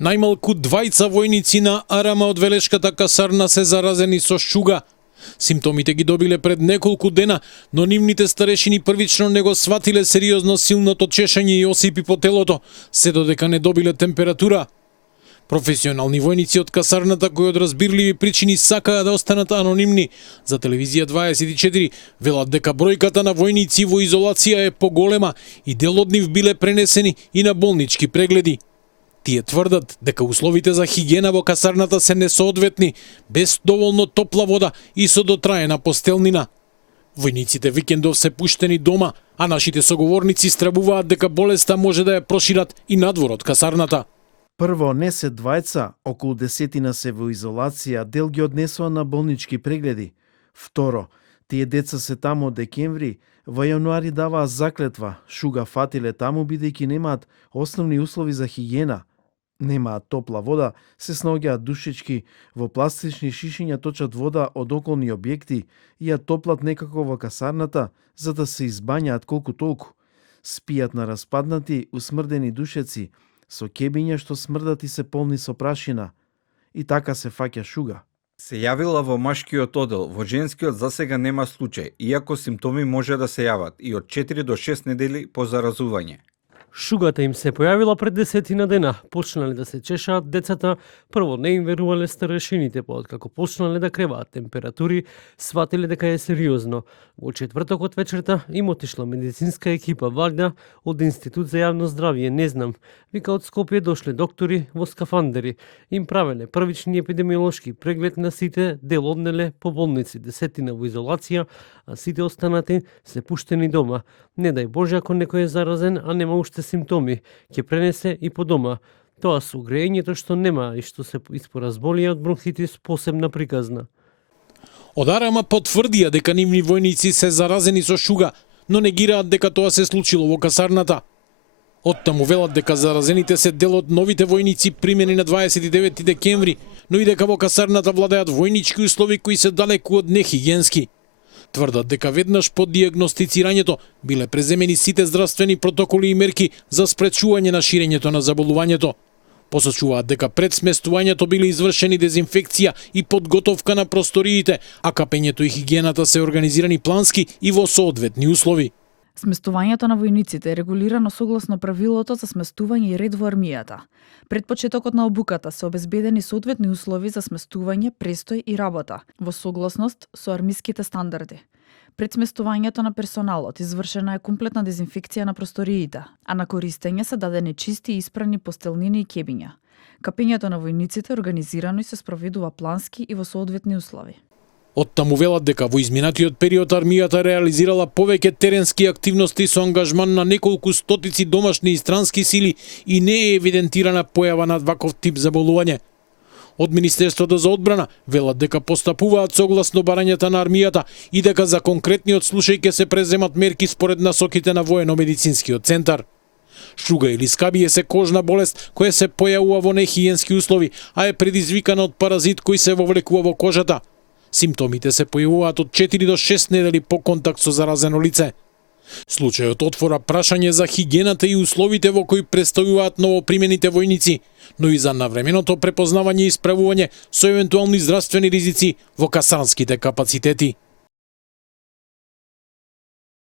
Најмалку 2 војници на Арама од Велешката касарна се заразени со шуга. Симптомите ги добиле пред неколку дена, но нивните старешини првично не го сватиле сериозно силното чешање и осипи по телото, се додека не добиле температура. Професионални војници од касарната кои од разбирливи причини сакаа да останат анонимни, за телевизија 24 велат дека бројката на војници во изолација е поголема и дел од нив биле пренесени и на болнички прегледи. Тие тврдат дека условите за хигиена во касарната се несоодветни, без доволно топла вода и со дотраена постелнина. Војниците викендов се пуштени дома, а нашите соговорници стравуваат дека болеста може да ја прошират и надвор од касарната. Прво, не се двајца, околу 10 се во изолација, дел ги однесува на болнички прегледи. Второ, тие деца се таму од декември, во јануари даваа заклетва, шуга фатиле таму бидејќи немаат основни услови за хигиена. Немаат топла вода, се снаоѓаат душички, во пластични шишиња точат вода од околни објекти и ја топлат некако во касарната, за да се избањаат колку толку. Спијат на распаднати, усмрдени душеци, со кебиња што смрдат и се полни со прашина. И така се фаќа шуга. Се јавила во машкиот одел, во женскиот засега нема случај, иако симптоми може да се јават и од 4 до 6 недели по заразување. Шугата им се појавила пред 10 дена. Почнале да се чешаат децата, прво не им верувале старешините, откако почнале да креваат температури, сватиле дека е сериозно. Во четвртокот вечерта им отишла медицинска екипа вајда од Институт за јавно здравје, не знам. Вика од Скопје дошле доктори во скафандери. Им правеле првични епидемиолошки преглед на сите, дел однеле по болници, 10 во изолација, а сите останати се пуштени дома. Не дај Боже ако некој е заразен, а нема уште симптоми, ќе пренесе и по дома. Тоа со грејењето што нема и што се испоразболија од бронхитис посебна приказна. Од Арама потврдија дека нивни војници се заразени со шуга, но негираат дека тоа се случило во касарната. Оттаму велат дека заразените се дел од новите војници примени на 29 декември, но и дека во касарната владеат војнички услови кои се далеку од нехигиенски. Тврдат дека веднаш по диагностицирањето биле преземени сите здравствени протоколи и мерки за спречување на ширењето на заболувањето. Посочуваат дека пред сместувањето биле извршени дезинфекција и подготовка на просториите, а капењето и хигиената се организирани плански и во соодветни услови. Сместувањето на војниците е регулирано согласно правилото за сместување и ред во армијата. Пред почетокот на обуката се обезбедени соодветни услови за сместување, престој и работа, во согласност со армиските стандарди. Пред сместувањето на персоналот извршена е комплетна дезинфекција на просториите, а на користење се дадени чисти и испрани постелнини и кебиња. Капењето на војниците е организирано и се спроведува плански и во соодветни услови. Оттаму велат дека во изминатиот период армијата реализирала повеќе теренски активности со ангажман на неколку стотици домашни и странски сили и не е евидентирана појава на ваков тип заболување. Од Министерството за одбрана велат дека постапуваат согласно барањата на армијата и дека за конкретниот случај ќе се преземат мерки според насоките на воено-медицинскиот центар. Шуга или скабије се кожна болест која се појавува во нехигиенски услови, а е предизвикана од паразит кој се вовлекува во кожата. Симптомите се појавуваат од 4 до 6 недели по контакт со заразено лице. Случајот отвора прашање за хигиената и условите во кои престојуваат новопримените војници, но и за навременото препознавање и исправување со евентуални здравствени ризици во касарнските капацитети.